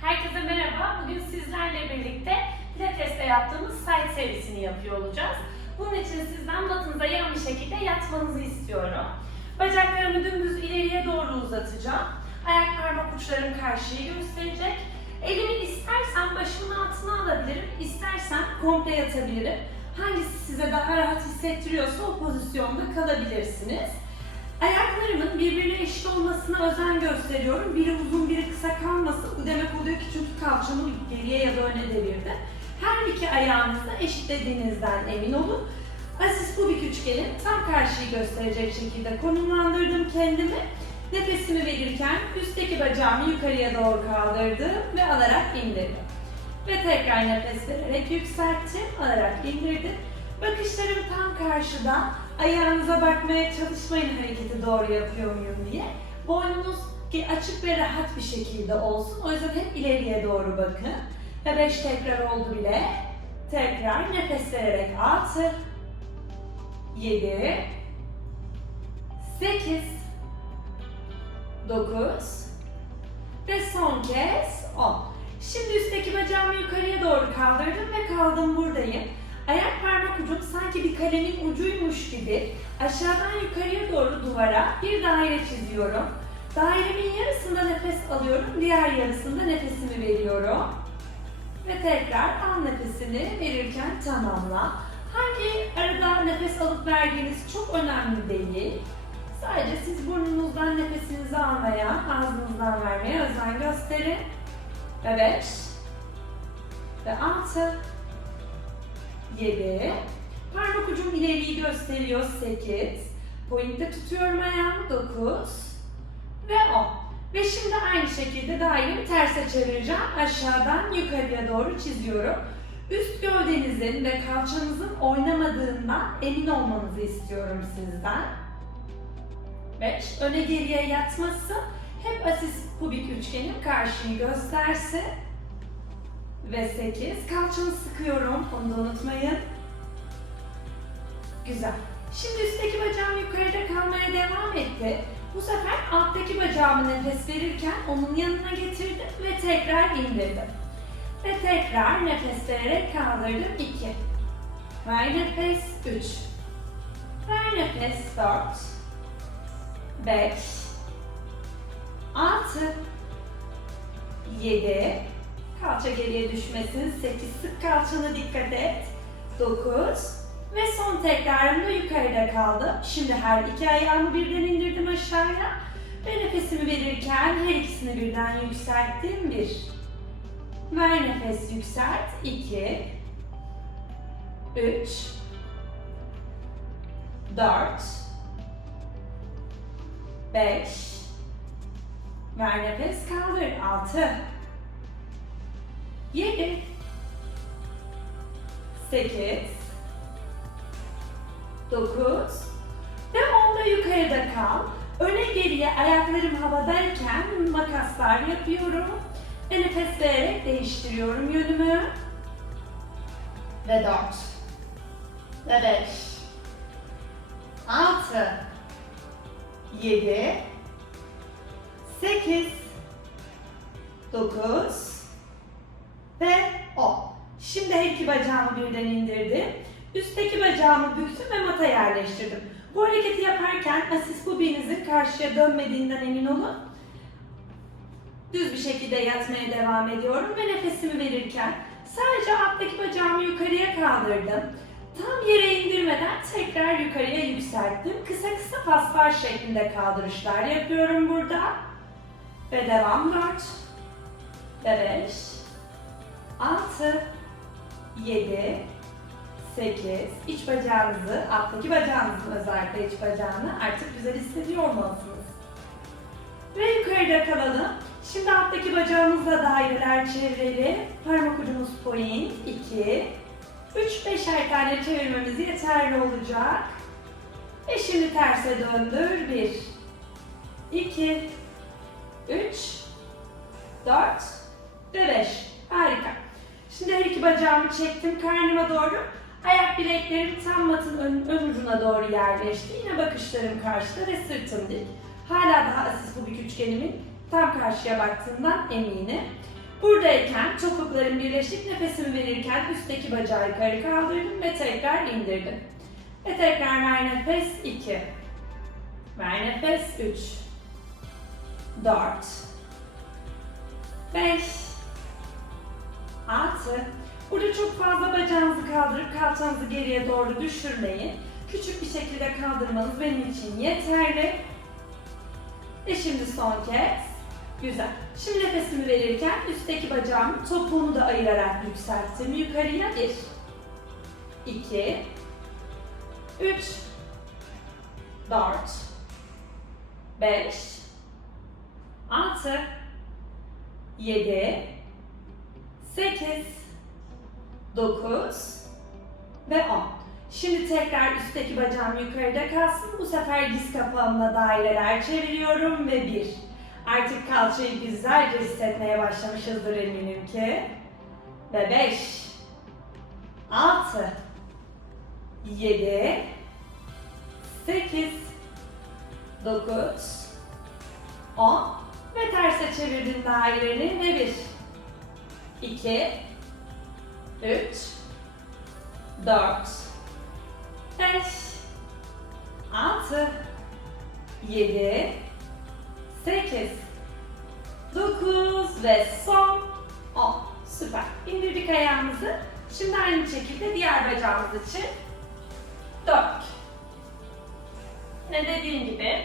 Herkese merhaba. Bugün sizlerle birlikte Pilates'te yaptığımız side serisini yapıyor olacağız. Bunun için sizden matınıza yan bir şekilde yatmanızı istiyorum. Bacaklarımı dümdüz ileriye doğru uzatacağım. Ayak parmak uçlarım karşıyı gösterecek. Elimi istersen başımın altına alabilirim, istersen komple yatabilirim. Hangisi size daha rahat hissettiriyorsa o pozisyonda kalabilirsiniz. Ayaklarımın birbirine eşit olmasına özen gösteriyorum. Biri uzun, biri kısa kalmasın. Bu demek oluyor ki çünkü kalçamı geriye ya da öne devirdi. Her iki ayağınızı eşitlediğinizden emin olun. Asis kubik üçgenin tam karşıyı gösterecek şekilde konumlandırdım kendimi. Nefesimi verirken üstteki bacağımı yukarıya doğru kaldırdım ve alarak indirdim. Ve tekrar nefes vererek yükselttim, alarak indirdim. Bakışlarım tam karşıda. Ayağınıza bakmaya çalışmayın hareketi doğru yapıyor muyum diye. Boynunuz açık ve rahat bir şekilde olsun. O yüzden hep ileriye doğru bakın. Ve 5 tekrar oldu bile. Tekrar nefes vererek 6 7 8 9 ve son kez 10. Şimdi üstteki bacağımı yukarıya doğru kaldırdım ve kaldım buradayım. Ayak parmak ucum sanki bir kalemin ucuymuş gibi aşağıdan yukarıya doğru duvara bir daire çiziyorum. Dairemin yarısında nefes alıyorum, diğer yarısında nefesimi veriyorum. Ve tekrar al nefesini verirken tamamla. Hangi arada nefes alıp verdiğiniz çok önemli değil. Sadece siz burnunuzdan nefesinizi almaya, ağzınızdan vermeye özen gösterin. Ve 5 ve 6 7 Parmak ucum ileriyi gösteriyor 8 Pointe tutuyorum ayağımı 9 ve 10 Ve şimdi aynı şekilde dairemi terse çevireceğim. Aşağıdan yukarıya doğru çiziyorum. Üst gövdenizin ve kalçanızın oynamadığından emin olmanızı istiyorum sizden. 5. Öne geriye yatması hep asis kubik üçgenin karşıyı gösterse. Ve 8. Kalçamı sıkıyorum. Onu da unutmayın. Güzel. Şimdi üstteki bacağım yukarıda kalmaya devam etti. Bu sefer alttaki bacağımı nefes verirken onun yanına getirdim ve tekrar indirdim. Ve tekrar nefes vererek kaldırdım 2. Ver nefes 3. Ver nefes 4. 5. 6. 7. Kalça geriye düşmesin. 8. Sık kalçana dikkat et. 9. Ve son tekrarımda yukarıda kaldım. Şimdi her iki ayağımı birden indirdim aşağıya. Ve nefesimi verirken her ikisini birden yükselttim. 1. Ver nefes yükselt. 2. 3. 4. 5. Ver nefes kaldır. 6. 7. 8. 9. Ve 10'da yukarıda kal. Öne geriye ayaklarım havadayken makaslar yapıyorum. Ve nefes vererek değiştiriyorum yönümü. Ve 4. Ve 5. 6. 7. 8. 9. Ve 10. Şimdi her iki bacağımı birden indirdim. Üstteki bacağımı büktüm ve mata yerleştirdim. Bu hareketi yaparken asis kubinizin karşıya dönmediğinden emin olun. Düz bir şekilde yatmaya devam ediyorum ve nefesimi verirken sadece alttaki bacağımı yukarıya kaldırdım. Tam yere indirmeden tekrar yukarıya yükselttim. Kısa kısa paslar şeklinde kaldırışlar yapıyorum burada. Ve devam 4 ve 5 6 7 8 iç bacağınızı, alttaki bacağınızın özellikle iç bacağını artık güzel hissediyor olmalısınız. Ve yukarıda kalalım. Şimdi alttaki bacağımızla daireler çevirelim. Parmak ucumuz point 2 3 5'er tane çevirmemiz yeterli olacak. Ve şimdi terse döndür. 1 2 3 4 ve 5. Her iki bacağımı çektim karnıma doğru. Ayak bileklerim tam matın ön, ön ucuna doğru yerleşti. Yine bakışlarım karşıda ve sırtım dik. Hala daha asis kubik üçgenimin tam karşıya baktığımdan eminim. Buradayken topuklarım birleşik nefesimi verirken üstteki bacağı yukarı kaldırdım ve tekrar indirdim. Ve tekrar ver nefes 2. Ver nefes 3. 4. 5. 6. Burada çok fazla bacağınızı kaldırıp kalçanızı geriye doğru düşürmeyin. Küçük bir şekilde kaldırmanız benim için yeterli. Ve şimdi son kez. Güzel. Şimdi nefesimi verirken üstteki bacağımın topuğunu da ayırarak yükselttim. Yukarıya 1, 2, 3, 4, 5, 6, 7, 8, 9 ve 10. Şimdi tekrar üstteki bacağım yukarıda kalsın. Bu sefer diz kapağımla daireler çeviriyorum ve 1. Artık kalçayı güzelce hissetmeye başlamışızdır eminim ki. Ve 5, 6, 7, 8, 9, 10 ve terse çevirdim daireni ve 1, 2, 3, 4, 5, 6, 7, 8, 9 ve son 10. Süper. İndirdik ayağımızı. Şimdi aynı şekilde diğer bacağımız için 4. Ne dediğim gibi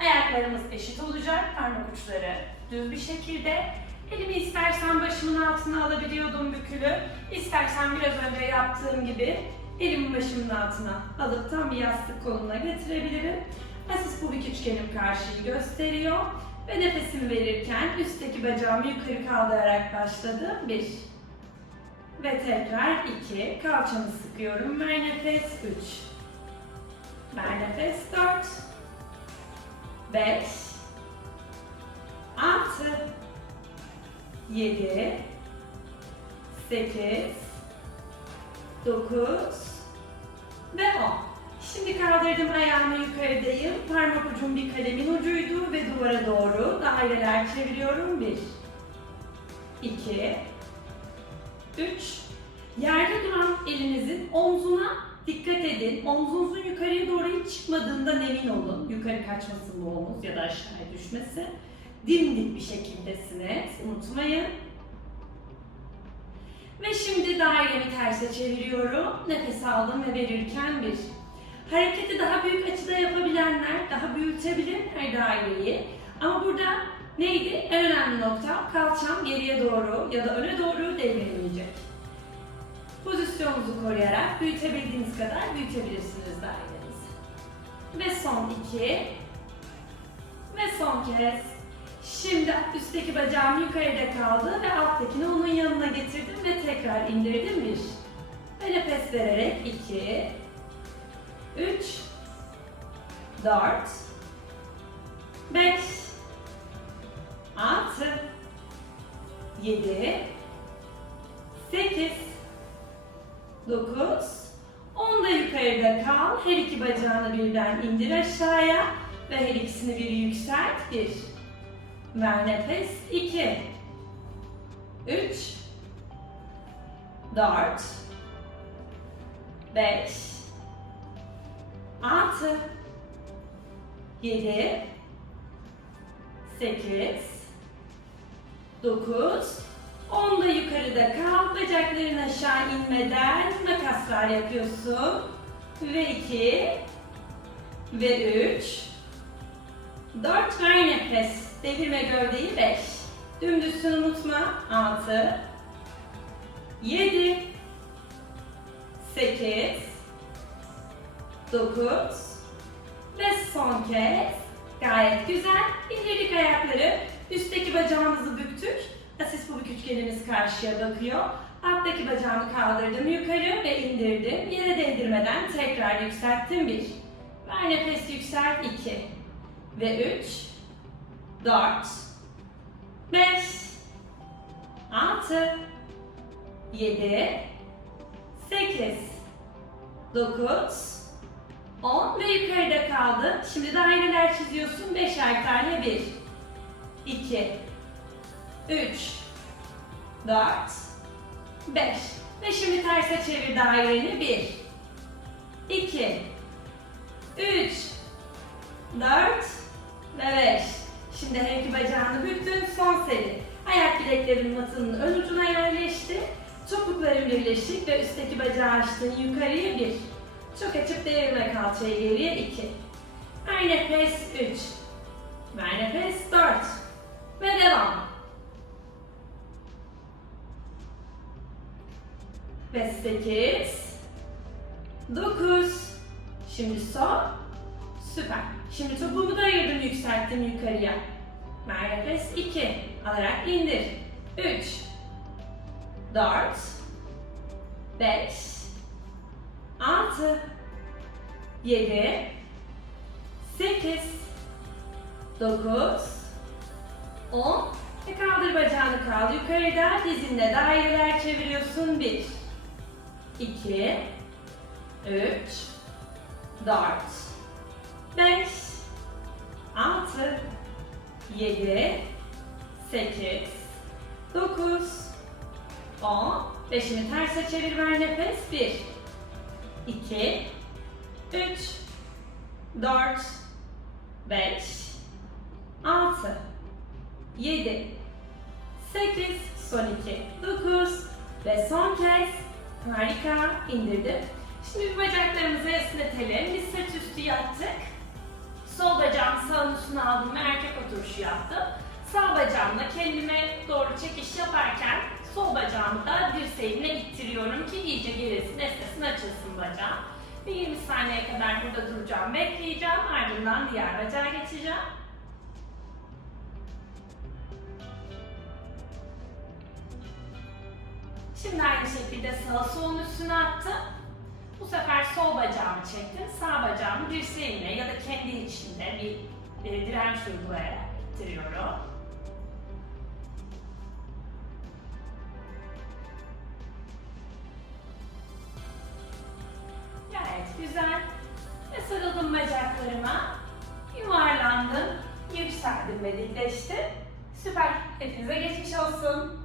ayaklarımız eşit olacak. Parmak uçları düz bir şekilde. Elimi istersen başımın altına alabiliyordum bükülü. İstersen biraz önce yaptığım gibi elimi başımın altına alıp tam bir yastık koluna getirebilirim. Asis kubik üçgenim karşıyı gösteriyor. Ve nefesimi verirken üstteki bacağımı yukarı kaldırarak başladım. 1 Ve tekrar 2. Kalçamı sıkıyorum. Ver nefes 3 Ver nefes 4 5 6 7 8 9 ve 10. Şimdi kaldırdım ayağımı yukarıdayım. Parmak ucum bir kalemin ucuydu ve duvara doğru daireler çeviriyorum. 1 2 3 Yerde duran elinizin omzuna dikkat edin. Omzunuzun yukarıya doğru hiç çıkmadığından emin olun. Yukarı kaçmasın bu omuz ya da aşağıya düşmesi. Dimdik bir şekildesiniz. Unutmayın. Ve şimdi dairemi terse çeviriyorum. Nefes aldım ve verirken bir. Hareketi daha büyük açıda yapabilenler daha büyütebilir her daireyi. Ama burada neydi? En önemli nokta kalçam geriye doğru ya da öne doğru devrilmeyecek. Pozisyonunuzu koruyarak büyütebildiğiniz kadar büyütebilirsiniz dairenizi. Ve son iki. Ve son kez. Şimdi üstteki bacağım yukarıda kaldı ve alttakini onun yanına getirdim ve tekrar indirdim bir. Ve nefes vererek iki, 3 4 5 6 7 8 9 10 da yukarıda kal. Her iki bacağını birden indir aşağıya ve her ikisini bir yükselt. 1 Ver nefes. 2 3 4 5 6 7 8 9 10 da yukarıda kal. Bacakların aşağı inmeden makaslar yapıyorsun. Ve 2 ve 3 4 ver nefes. Devirme gövdeyi 5 Dümdüzsün unutma. 6 7 8 9 ve son kez. Gayet güzel. İndirdik ayakları. Üstteki bacağımızı büktük. Asis pubik üçgenimiz karşıya bakıyor. Alttaki bacağımı kaldırdım yukarı ve indirdim. Yere değdirmeden tekrar yükselttim. 1 ver nefes yükselt 2 ve 3 4 5 6 7 8 9 10 ve yukarıda kaldı. Şimdi daireler çiziyorsun. Beşer tane 1, 2, 3, dört, beş. Ve şimdi terse çevir daireni. Bir, iki, üç, dört. Ve beş. Şimdi her iki bacağını büktün. Son seri. Ayak bileklerin matının ön ucuna yerleşti. Topukların birleşik ve üstteki bacağı açtın yukarıya bir. Çok açıp devirme kalçayı geriye iki. Ver nefes üç. Ver nefes dört. Ve devam. Ve sekiz. Dokuz. Şimdi son. Süper. Şimdi topuğumu da ayırdım yükselttim yukarıya. Ver nefes 2. Alarak indir. 3. 4. 5. 6. 7. 8. 9. 10. Ve kaldır bacağını kal yukarıda. Dizinde daireler çeviriyorsun. 1. 2. 3. 4. 5, 6, 7, 8, 9, 10 ve şimdi terse çevir ver nefes 1, 2, 3, 4, 5, 6, 7, 8, son 2, 9 ve son kez harika indirdim. Şimdi bir bacaklarımızı esnetelim. Biz sırt üstü yattık. Sol bacağımı sağın üstüne aldım ve erkek oturuşu yaptım. Sağ bacağımla kendime doğru çekiş yaparken sol bacağımı da dirseğimle ittiriyorum ki iyice gerilsin, esnesin, açılsın bacağım. Bir 20 saniye kadar burada duracağım, bekleyeceğim. Ardından diğer bacağa geçeceğim. Şimdi aynı şekilde sağ solun üstüne attım. Bu sefer sol bacağımı çektim, sağ dirseğimle ya da kendi içinde bir e, direnç uygulayarak ittiriyorum. Gayet güzel. Ve sarıldım bacaklarıma. Yuvarlandım, yükseldim ve dikleştim. Süper. Hepinize geçmiş olsun.